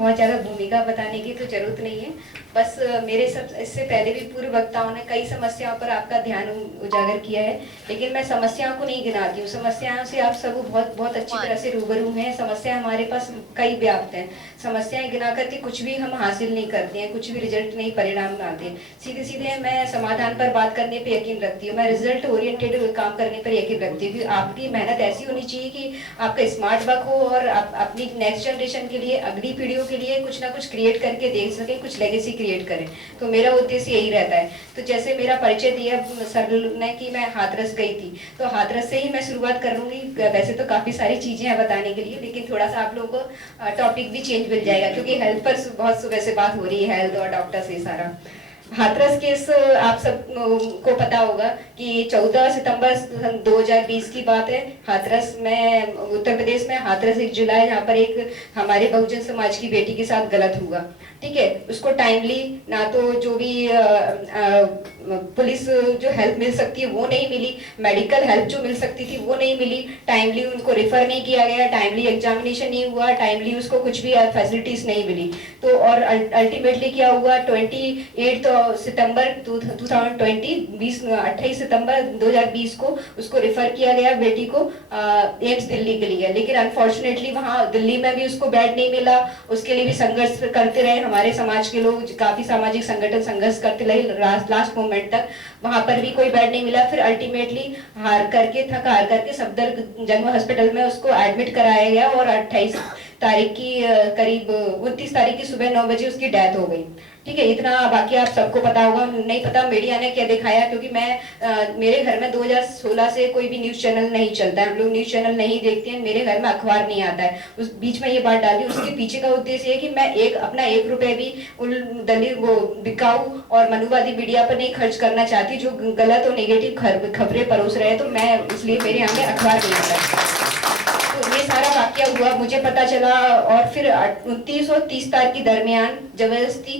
बहुत ज़्यादा भूमिका बताने की तो जरूरत नहीं है। बस मेरे सब इससे पहले भी पूर्व वक्ताओं ने कई समस्याओं पर आपका ध्यान उजागर किया है, लेकिन मैं समस्याओं को नहीं गिनाती हूँ। समस्याओं से आप सब बहुत बहुत अच्छी तरह से रूबरू हैं। समस्या हमारे पास कई व्याप्त हैं। समस्याएं गिना करके कुछ भी हम हासिल नहीं करते हैं, कुछ भी रिजल्ट नहीं, परिणाम ना आते। सीधे सीधे मैं समाधान पर बात करने पर यकीन रखती हूँ, मैं रिजल्ट ओरिएंटेड काम करने पर यकीन रखती हूँ कि आपकी मेहनत ऐसी होनी चाहिए कि आपका स्मार्ट वर्क हो और आप अपनी नेक्स्ट जनरेशन के लिए, अगली पीढ़ियों के लिए कुछ ना कुछ क्रिएट करके दे सकें, कुछ लेगेसी क्रिएट करें। तो मेरा उद्देश्य यही रहता है। तो जैसे मेरा परिचय दिया सर ने कि मैं हाथरस गई थी, तो हाथरस से ही मैं शुरुआत करूंगी। वैसे तो काफी सारी चीजें हैं बताने के लिए, लेकिन थोड़ा सा आप लोगों को टॉपिक भी चेंज मिल जाएगा, क्योंकि हेल्थ पर बहुत सुबह से बात हो रही है, हेल्थ और डॉक्टर से सारा। हाथरस केस आप सब को पता होगा कि 14 सितंबर 2020 की बात है। हाथरस में, उत्तर प्रदेश में हाथरस 1 जुलाई, यहाँ पर एक हमारे बहुजन समाज की बेटी के साथ गलत हुआ। ठीक है, उसको टाइमली ना तो जो भी पुलिस जो हेल्प मिल सकती है वो नहीं मिली, मेडिकल हेल्प जो मिल सकती थी वो नहीं मिली, टाइमली उनको रेफर नहीं किया गया, टाइमली एग्जामिनेशन नहीं हुआ, टाइमली उसको कुछ भी फैसिलिटीज नहीं मिली। तो और अल्टीमेटली क्या हुआ, 28 सितंबर 2020 28 सितंबर 2020 को उसको रेफर किया गया बेटी को एम्स दिल्ली के लिए। लेकिन अनफॉर्चुनेटली वहाँ दिल्ली में भी उसको बेड नहीं मिला। उसके लिए भी संघर्ष करते रहे हमारे समाज के लोग, काफी सामाजिक संगठन संघर्ष करते रहे लास्ट मोमेंट तक, वहां पर भी कोई बेड नहीं मिला। फिर अल्टीमेटली थक हार करके सफदर जंग हॉस्पिटल में उसको एडमिट कराया गया और 28 तारीख की करीब 29 तारीख की सुबह 9 बजे उसकी डेथ हो गई। ठीक है, इतना बाकी आप सबको पता होगा। नहीं पता मीडिया ने क्या दिखाया, क्योंकि मैं मेरे घर में 2016 से कोई भी न्यूज चैनल नहीं चलता है, हम लोग न्यूज चैनल नहीं देखते हैं, मेरे घर में अखबार नहीं आता है। उस बीच में ये बात डाली, उसके पीछे का उद्देश्य है कि मैं अपना 1 रुपए भी उन दलित वो बिकाऊ और मनुवादी मीडिया पर नहीं खर्च करना चाहती जो गलत और नेगेटिव खबरें परोस रहे हैं। तो मैं इसलिए मेरे यहाँ में अखबार नहीं आता। तो ये सारा वाक्य हुआ, मुझे पता चला, और फिर 29 और 30 तारीख के दरमियान जबरदस्ती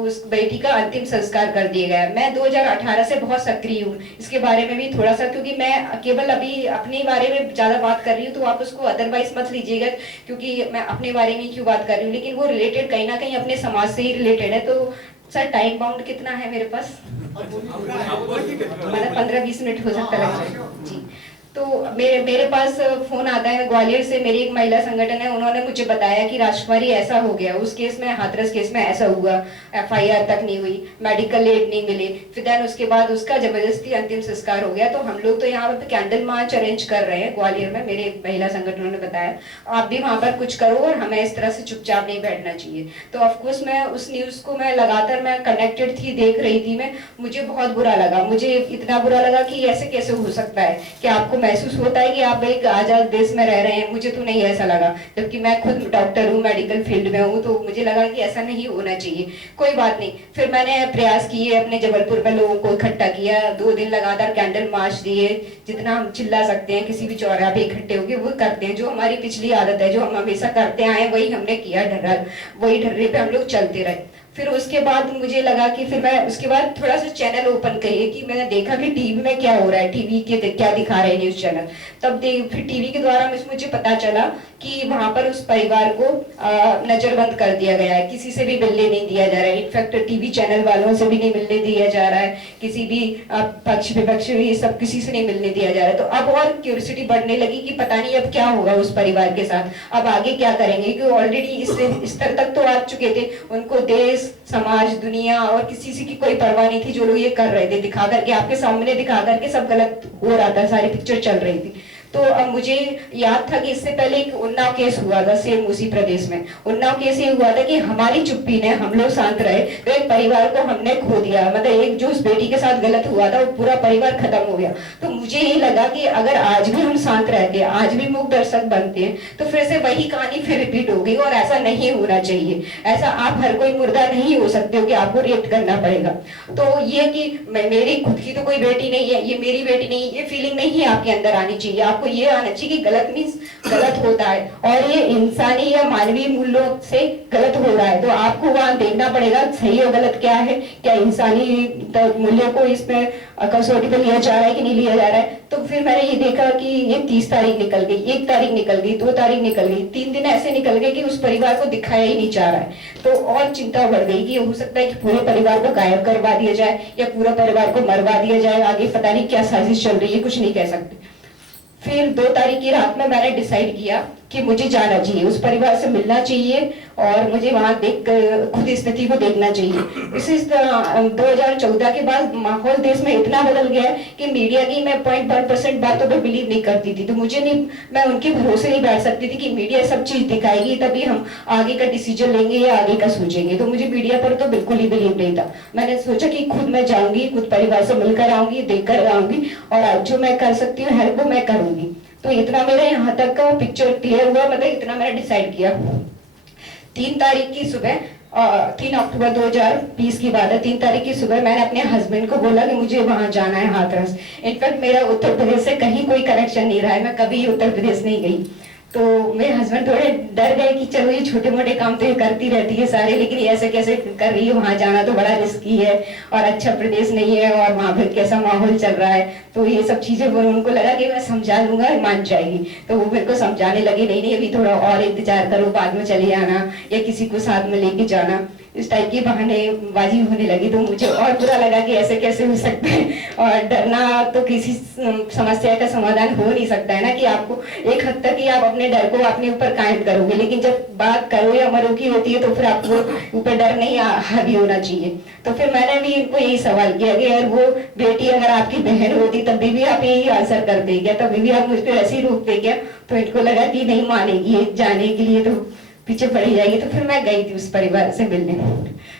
उस बेटी का अंतिम संस्कार कर दिया गया। मैं 2018 से बहुत सक्रिय हूँ इसके बारे में भी थोड़ा सा, क्योंकि मैं केवल अभी अपने बारे में ज्यादा बात कर रही हूँ, तो आप उसको अदरवाइज मत लीजिएगा, क्योंकि मैं अपने बारे में क्यों बात कर रही हूँ, लेकिन वो रिलेटेड कहीं ना कहीं अपने समाज से ही रिलेटेड है। तो सर टाइम बाउंड कितना है मेरे पास? मतलब 15-20 मिनट हो सकता है जी। तो मेरे पास फोन आता है ग्वालियर से, मेरी एक महिला संगठन है, उन्होंने मुझे बताया कि राजकुमारी ऐसा हो गया, उस केस में, हाथरस केस में ऐसा हुआ, एफआईआर तक नहीं हुई, मेडिकल एड नहीं मिली, फिर देन उसके बाद उसका जबरदस्ती अंतिम संस्कार हो गया। तो हम लोग तो यहाँ पे कैंडल मार्च अरेंज कर रहे हैं ग्वालियर में, मेरे महिला संगठनों ने बताया, आप भी वहां पर कुछ करो और हमें इस तरह से चुपचाप नहीं बैठना चाहिए। तो ऑफकोर्स मैं उस न्यूज को मैं लगातार मैं कनेक्टेड थी, देख रही थी मैं, मुझे बहुत बुरा लगा, मुझे इतना बुरा लगा कि ऐसे कैसे हो सकता है कि आपको महसूस होता है कि आप एक आजाद देश में रह रहे हैं। मुझे तो नहीं ऐसा लगा, जबकि मैं खुद डॉक्टर हूँ, मेडिकल फील्ड में हूँ, तो मुझे लगा कि ऐसा नहीं होना चाहिए। कोई बात नहीं, फिर मैंने प्रयास किए, अपने जबलपुर में लोगों को इकट्ठा किया, 2 दिन लगातार कैंडल मार्च दिए, जितना हम चिल्ला सकते हैं किसी भी चौराहे पे इकट्ठे होकर वो करते हैं, जो हमारी पिछली आदत है, जो हम हमेशा करते आए वही हमने किया, वही ढर्रे पे हम लोग चलते रहे। फिर उसके बाद मुझे लगा कि फिर मैं उसके बाद थोड़ा सा चैनल ओपन किए, कि मैंने देखा कि टीवी में क्या हो रहा है, टीवी के क्या दिखा रहे हैं न्यूज चैनल। तब फिर टीवी के द्वारा मुझे पता चला कि वहां पर उस परिवार को नजरबंद कर दिया गया है, किसी से भी मिलने नहीं दिया जा रहा है, इनफैक्ट टीवी चैनल वालों से भी नहीं मिलने दिया जा रहा है, किसी भी पक्ष विपक्ष भी सब किसी से नहीं मिलने दिया जा रहा है। तो अब और क्यूरियोसिटी बढ़ने लगी कि पता नहीं अब क्या होगा उस परिवार के साथ, अब आगे क्या करेंगे, क्योंकि ऑलरेडी इस स्तर तक तो आ चुके थे, उनको देश, समाज, दुनिया और किसी से की कोई परवाह नहीं थी। जो लोग ये कर रहे थे दिखा करके, आपके सामने दिखा करके सब गलत हो रहा था, सारी पिक्चर चल रही थी। तो अब मुझे याद था कि इससे पहले एक उन्नाव केस हुआ था, सेम उसी प्रदेश में। उन्नाव केस ये हुआ था कि हमारी चुप्पी ने, हम लोग शांत रहे तो एक परिवार को हमने खो दिया, मतलब एक जो उस बेटी के साथ गलत हुआ था वो पूरा परिवार खत्म हो गया। तो मुझे यही लगा कि अगर आज भी हम शांत रहते, आज भी मूक दर्शक बनते हैं, तो फिर से वही कहानी फिर रिपीट होगी, और ऐसा नहीं होना चाहिए। ऐसा आप हर कोई मुर्दा नहीं हो सकते हो कि आपको रिएक्ट करना पड़ेगा। तो ये कि मेरी खुद की तो कोई बेटी नहीं है, ये मेरी बेटी नहीं, ये फीलिंग नहीं है आपके अंदर आनी चाहिए। आपको ये आना चाहिए कि गलत मीन्स गलत होता है, और ये इंसानी या मानवीय मूल्यों से गलत हो रहा है। तो आपको वहां देखना पड़ेगा सही और गलत क्या है, क्या इंसानी मूल्यों को इसमें कसौटी पे लिया जा रहा है कि नहीं लिया जा रहा है, है तो फिर मैंने ये देखा कि ये 30 तारीख निकल गई, 1 तारीख निकल गई, 2 तारीख निकल गई, 3 दिन ऐसे निकल गए कि उस परिवार को दिखाया ही नहीं जा रहा है। तो और चिंता बढ़ गई कि हो सकता है कि पूरे परिवार को गायब करवा दिया जाए या पूरा परिवार को मरवा दिया जाए, आगे पता नहीं क्या साजिश चल रही है, कुछ नहीं कह सकते। फिर 2 तारीख की रात में मैंने डिसाइड किया कि मुझे जाना चाहिए, उस परिवार से मिलना चाहिए और मुझे वहां देख खुद स्थिति को देखना चाहिए। इसी 2014 के बाद माहौल देश में इतना बदल गया है कि मीडिया की मैं 0.1% बातों पर बिलीव नहीं करती थी। तो मुझे नहीं, मैं उनके भरोसे नहीं बैठ सकती थी कि मीडिया सब चीज दिखाएगी तभी हम आगे का डिसीजन लेंगे या आगे का सोचेंगे। तो मुझे मीडिया पर तो बिल्कुल ही बिलीव नहीं था। मैंने सोचा कि खुद मैं जाऊंगी, खुद परिवार से मिलकर आऊंगी, देख कर आऊंगी और जो मैं कर सकती हूँ हेल्प वो मैं करूंगी। तो इतना मेरे यहाँ तक का पिक्चर क्लियर हुआ, मतलब इतना मैंने डिसाइड किया। 3 तारीख की सुबह 3 अक्टूबर 2020 की बात है। 3 तारीख की सुबह मैंने अपने हस्बैंड को बोला कि मुझे वहां जाना है हाथरस। इनफैक्ट मेरा उत्तर प्रदेश से कहीं कोई कनेक्शन नहीं रहा है, मैं कभी उत्तर प्रदेश नहीं गई। तो मेरे हस्बैंड थोड़े डर गए कि चलो ये छोटे मोटे काम तो ये करती रहती है सारे, लेकिन ये ऐसे कैसे कर रही है, वहां जाना तो बड़ा रिस्की है और अच्छा प्रदेश नहीं है और वहां फिर कैसा माहौल चल रहा है। तो ये सब चीजें उनको लगा कि मैं समझा लूंगा, मान जाएगी। तो वो मेरे को समझाने लगे, नहीं नहीं अभी थोड़ा और इंतजार करो, बाद में चले आना या किसी को साथ में लेके जाना। इस टाइप की बहानेबाजी होने लगी। तो मुझे और बुरा लगा कि ऐसे कैसे हो सकता है। और डरना तो किसी समस्या का समाधान हो नहीं सकता है ना, कि आपको एक हद तक ही आप अपने डर को अपने ऊपर कायम करोगे, लेकिन जब बात करो या मरो की होती है तो फिर आपको ऊपर डर नहीं हावी होना चाहिए। तो फिर मैंने भी इनको यही सवाल किया कि अगर वो बेटी अगर आपकी बहन होती तब भी आप यही आंसर करते क्या, तभी भी आप मुझ पर ऐसे ही रोकते क्या। तो इनको लगा कि नहीं मानेगी, जाने के लिए तो पीछे पड़ी जाएगी। तो फिर मैं गई थी उस परिवार से मिलने।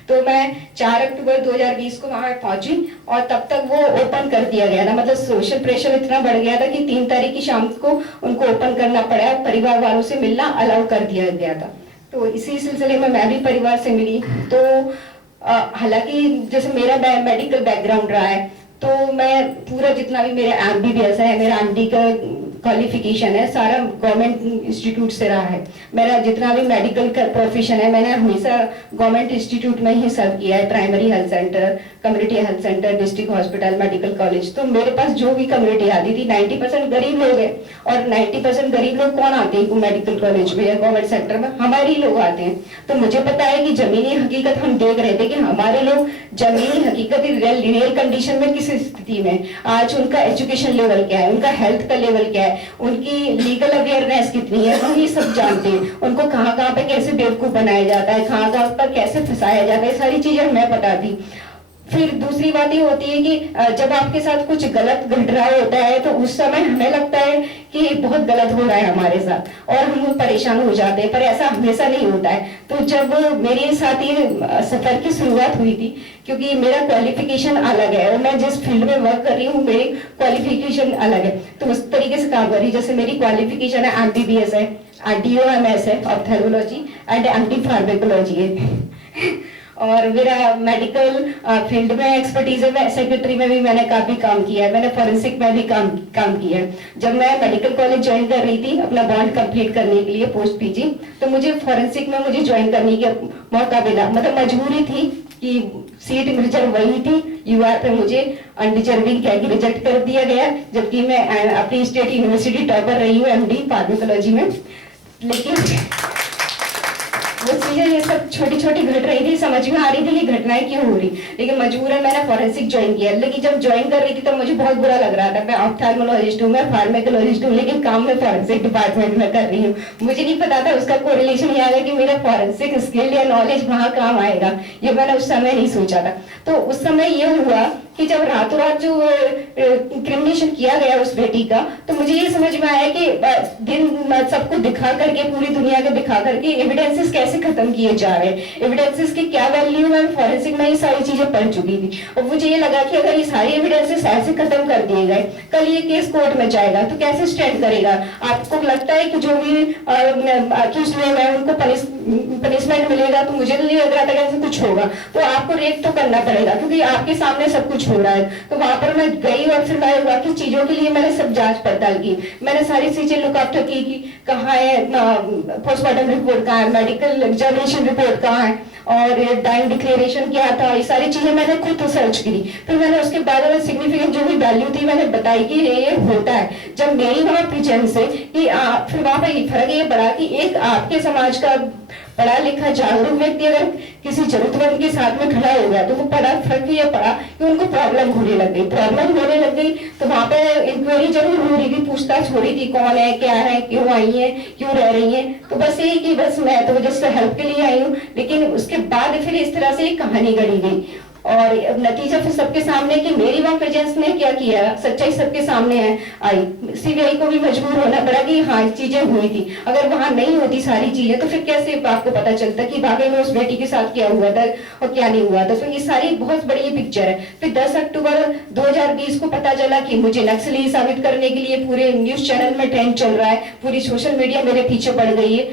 तो मैं 4 अक्टूबर 2020 को वहां पहुंची और तब तक वो ओपन कर दिया गया था। मतलब सोशल प्रेशर इतना बढ़ गया था कि 3 तारीख की शाम को उनको ओपन करना पड़ा, परिवार वालों से मिलना अलाउ कर दिया गया था। तो इसी सिलसिले में मैं भी परिवार से मिली। तो हालांकि जैसे मेरा मेडिकल बैकग्राउंड रहा है, तो मैं पूरा जितना भी मेरा MBBS है, मेरा MD का क्वालिफिकेशन है, सारा गवर्नमेंट इंस्टीट्यूट से रहा है। मेरा जितना भी मेडिकल का प्रोफेशन है, मैंने हमेशा गवर्नमेंट इंस्टीट्यूट में ही सर्व किया है। Primary health centre, community health centre, district hospital, medical college. तो मेरे पास जो भी कम्युनिटी आती थी 90% गरीब लोग हैं। और 90% गरीब लोग कौन आते हैं मेडिकल कॉलेज में या गवर्नमेंट सेक्टर में? हमारे ही लोग आते हैं। तो मुझे पता है कि जमीनी हकीकत हम देख रहे थे कि हमारे लोग जमीनी हकीकत रियल कंडीशन में किस स्थिति में, आज उनका एजुकेशन लेवल क्या है, उनका हेल्थ का लेवल क्या है, उनकी लीगल अवेयरनेस कितनी है, हम ये सब जानते हैं। उनको कहाँ कहाँ पे कैसे बेवकूफ बनाया जाता है, कहाँ कहाँ पर कैसे फंसाया जाता है, सारी चीजें मैं पता थी। फिर दूसरी बात ये होती है कि जब आपके साथ कुछ गलत घट रहा होता है तो उस समय हमें लगता है कि बहुत गलत हो रहा है हमारे साथ और हम परेशान हो जाते हैं, पर ऐसा हमेशा नहीं होता है। तो जब मेरे साथ ये सफर की शुरुआत हुई थी, क्योंकि मेरा क्वालिफिकेशन अलग है और मैं जिस फील्ड में वर्क कर रही हूँ मेरी क्वालिफिकेशन अलग है, तो उस तरीके से काम कर रही हूँ। जैसे मेरी क्वालिफिकेशन है MBBS है, DOMS है ऑप्थेल्मोलॉजी एंड MD फार्मेकोलॉजी है। और मेरा मेडिकल फील्ड में एक्सपर्टीज है। मैं सेक्रेटरी में भी मैंने काफी काम किया है, मैंने फॉरेंसिक में भी काम किया है। जब मैं मेडिकल कॉलेज ज्वाइन कर रही थी अपना बॉन्ड कंप्लीट करने के लिए पोस्ट PG, तो मुझे फॉरेंसिक में मुझे ज्वाइन करने का मौका मिला। मतलब मजबूरी थी कि सीट रिजर्व वही थी, UR पे मुझे अनडिजर्विंग कह के रिजेक्ट कर दिया गया, जबकि मैं अपनी स्टेट यूनिवर्सिटी टॉपर रही हूँ MD फार्मेकोलॉजी में। लेकिन वो चीजें ये सब छोटी छोटी घट रही थी, समझ में आ रही थी कि घटनाएं क्यों हो रही, लेकिन मजबूरन मैंने फॉरेंसिक ज्वाइन किया। लेकिन जब ज्वाइन कर रही थी तब मुझे बहुत बुरा लग रहा था। मैं ऑप्थेल्मोलॉजिस्ट हूँ, मैं फार्मेकोलॉजिस्ट हूँ, लेकिन काम मैं फॉरेंसिक डिपार्टमेंट में कर रही हूँ। मुझे नहीं पता था उसका कोरिलेशन ये आएगा कि मेरा फॉरेंसिक स्किल या नॉलेज वहाँ काम आएगा, ये मैंने उस समय नहीं सोचा था। तो उस समय ये हुआ कि जब रातों रात जो क्रिमिनेशन किया गया उस बेटी का, तो मुझे ये समझ में आया कि दिन सबको दिखा करके, पूरी दुनिया को दिखा करके एविडेंसेस कैसे खत्म किए जा रहे हैं, एविडेंसेस की क्या वैल्यू है। मैं फॉरेंसिक में ये सारी चीजें पढ़ चुकी थी और मुझे ये लगा कि अगर ये सारी एविडेंसेस ऐसे खत्म कर दिए गए, कल ये केस कोर्ट में जाएगा तो कैसे स्टैंड करेगा। आपको लगता है कि जो भी अक्यूज्ड लोग हैं उनको पनिशमेंट मिलेगा, तो मुझे नहीं लग रहा था कि ऐसे कुछ होगा। तो आपको रेप तो करना पड़ेगा क्योंकि आपके सामने सब कुछ हो रहा है। तो वहां पर मैं गई और फिर मैं बाकी चीजों के लिए मैंने सब जांच पड़ताल की, मैंने सारी चीजें लुक आफ्टर की कि कहाँ है पोस्टमार्टम रिपोर्ट, कहाँ है मेडिकल एग्जामिनेशन रिपोर्ट, कहाँ है, और डाइंग डिक्लेरेशन क्या था, ये सारी चीजें मैंने खुद सर्च की। फिर मैंने उसके बाद में सिग्निफिकेंट जो भी वैल्यू थी मैंने बताई कि ये होता है। जब मेरी वहां प्रेजेंस है कि फिर वहां पर फर्क ये पड़ा कि एक आपके समाज का पढ़ा लिखा जागरूक व्यक्ति अगर किसी जरूरतमंद के साथ में खड़ा हो गया तो वो फर्क ये पड़ा कि उनको प्रॉब्लम होने लग गई। तो वहां पे इंक्वायरी जरूर हो रही थी, पूछताछ हो रही थी, कौन है, क्या है, क्यों आई है, क्यों रह रही है। तो बस यही कि बस मैं तो जस्ट हेल्प के लिए आई हूँ। लेकिन उसके बाद फिर इस तरह से एक कहानी गढ़ी गई और नतीजा फिर सबके सामने कि मेरी वहां प्रेजेंस ने क्या किया, सच्चाई सबके सामने है आई। सीबीआई को भी मजबूर होना पड़ा कि हाँ चीजें हुई थी। अगर वहां नहीं होती सारी चीजें तो फिर कैसे आपको पता चलता कि वाकई में उस बेटी के साथ क्या हुआ था और क्या नहीं हुआ था। तो ये सारी बहुत बड़ी पिक्चर है। फिर 10 अक्टूबर 2020 को पता चला कि मुझे नक्सली साबित करने के लिए पूरे न्यूज चैनल में ट्रेंड चल रहा है, पूरी सोशल मीडिया मेरे पीछे पड़ गई है।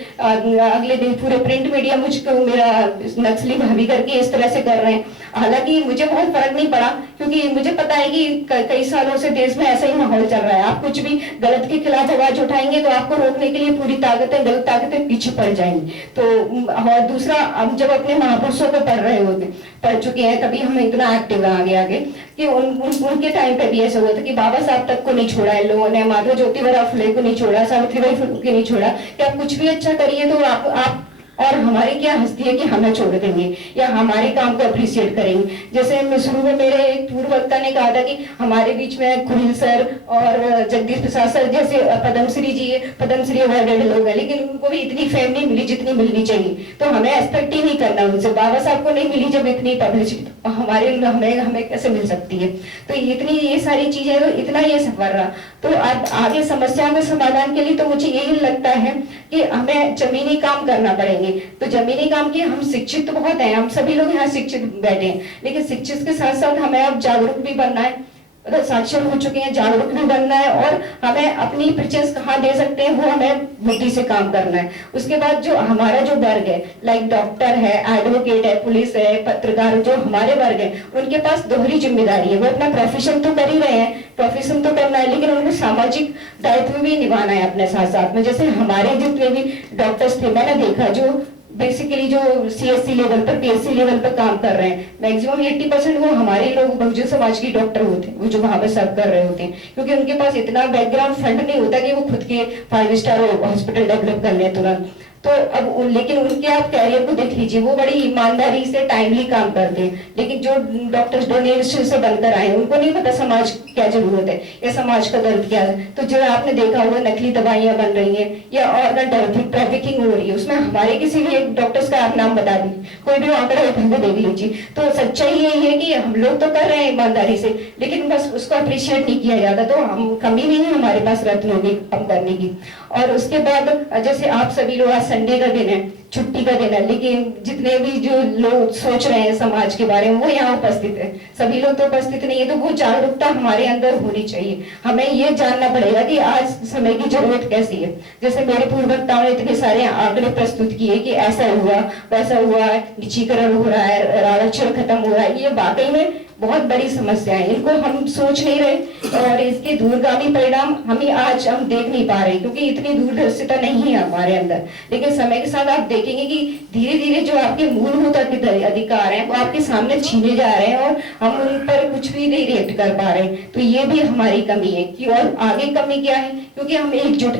अगले दिन पूरे प्रिंट मीडिया मुझको मेरा नक्सली भाभी करके इस तरह से कर रहे हैं। हालांकि मुझे बहुत फर्क नहीं पड़ा क्योंकि मुझे पता है कि कई सालों से देश में ऐसा ही माहौल चल रहा है। आप कुछ भी गलत के खिलाफ आवाज उठाएंगे तो आपको रोकने के लिए पूरी ताकतें, गलत ताकतें पीछे पड़ जाएंगी। तो और दूसरा, हम जब अपने महापुरुषों को पढ़ चुके हैं तभी हम इतना एक्टिव रहे आगे कि उनके टाइम पे भी ऐसा हुआ था कि बाबा साहब तक को नहीं छोड़ा इन लोगों ने, माधव ज्योतिबा फुले को नहीं छोड़ा, सावित्रीबाई फुले को नहीं छोड़ा कि आप कुछ भी अच्छा करिए तो आप और हमारी क्या हस्ती है कि हमें छोड़ देंगे या हमारे काम को अप्रिशिएट करेंगे। जैसे शुरू में मेरे एक पूर्व वक्ता ने कहा था कि हमारे बीच में कुरिल सर और जगदीश प्रसाद सर जैसे पद्मश्री जी पद्मश्री अवार्डेड लोग हैं, लेकिन उनको भी इतनी फेम नहीं मिली जितनी मिलनी चाहिए। तो हमें एक्सपेक्ट ही नहीं करना उनसे। बाबा साहब को नहीं मिली जब इतनी पब्लिसिटी, हमें कैसे मिल सकती है। तो इतनी ये सारी चीजें, तो इतना ये सफर रहा। तो अब आगे समस्याओं के समाधान के लिए तो मुझे यही लगता है कि हमें जमीनी काम करना पड़ेंगे। तो जमीनी काम की हम शिक्षित तो बहुत हैं, हम सभी लोग यहाँ शिक्षित बैठे हैं, लेकिन शिक्षित के साथ साथ हमें अब जागरूक भी बनना है। मतलब साक्षर हो चुके हैं, जागरूक भी बनना है और हमें अपनी प्रेजेंस कहाँ दे सकते हैं वो हमें बुद्धि से काम करना है। उसके बाद जो हमारा जो वर्ग है, लाइक डॉक्टर है, एडवोकेट है, पुलिस है, पत्रकार, जो हमारे वर्ग है उनके पास दोहरी जिम्मेदारी है। वो अपना प्रोफेशन तो कर ही रहे हैं, प्रोफेशन तो करना है, लेकिन उनको सामाजिक दायित्व भी निभाना है अपने साथ साथ में। जैसे हमारे जितने भी डॉक्टर्स थे, मैंने देखा जो बेसिकली जो सीएससी लेवल पर, पीएससी लेवल पर काम कर रहे हैं, मैक्सिमम 80% वो हमारे लोग बहुजन समाज के डॉक्टर होते हैं, वो जो वहां पर सर्व कर रहे होते हैं, क्योंकि उनके पास इतना बैकग्राउंड फंड नहीं होता कि वो खुद के 5 स्टार हॉस्पिटल डेवलप कर ले तुरंत। तो अब लेकिन उनके आप कैरियर को देख लीजिए, वो बड़ी ईमानदारी से टाइमली काम करते हैं। लेकिन जो डॉक्टर्स डोनेशन से बनकर आए उनको नहीं पता समाज क्या जरूरत है या समाज का दर्द क्या है। तो जो आपने देखा होगा नकली दवाइयां बन रही हैं या ऑर्गन ट्रैफिकिंग हो रही है, उसमें हमारे किसी भी एक डॉक्टर्स का आप नाम बता दीजिए, कोई भी आंकड़ा उठा के देख लीजिए। तो सच्चाई यही है कि हम लोग तो कर रहे हैं ईमानदारी से, लेकिन बस उसको अप्रिशिएट नहीं किया जाता। तो हम कमी नहीं है हमारे पास रत्नों की कम करने की। और उसके बाद जैसे आप सभी लोग, आज संडे का दिन है, छुट्टी का दिन है, लेकिन जितने भी जो लोग सोच रहे हैं समाज के बारे में वो यहाँ उपस्थित है। सभी लोग तो उपस्थित नहीं है, तो वो जागरूकता हमारे अंदर होनी चाहिए। हमें ये जानना पड़ेगा कि आज समय की जरूरत कैसी है। जैसे मेरे पूर्व वक्ताओं ने इतने सारे आंकड़े प्रस्तुत किए कि ऐसा हुआ वैसा हुआ, निजीकरण हो रहा है, आरक्षण खत्म हो रहा है, ये वाकई में बहुत बड़ी समस्या है। इनको हम सोच नहीं रहे और इसके दूरगामी परिणाम हम देख नहीं पा रहे, क्योंकि इतनी दूरदर्शिता नहीं है हमारे अंदर। लेकिन समय के साथ आप देखेंगे कि धीरे धीरे जो आपके मूलभूत अधिकार हैं वो आपके सामने छीने जा रहे हैं और हम उन पर कुछ भी नहीं रिएक्ट कर पा रहे। तो ये भी हमारी कमी है कि और आगे कमी क्या है, क्योंकि हम एकजुट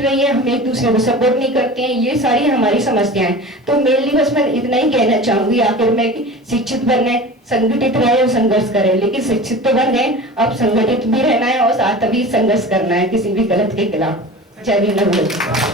रही है, हम एक दूसरे को सपोर्ट नहीं करते हैं। ये सारी हमारी समस्याएं। तो मेनली बस मैं इतना ही कहना चाहूंगी आखिर में कि शिक्षित बनने, संगठित रहे और संघर्ष करें। लेकिन शिक्षित तो बन गए, अब संगठित भी रहना है और साथ भी संघर्ष करना है किसी भी गलत के खिलाफ। जय भीम।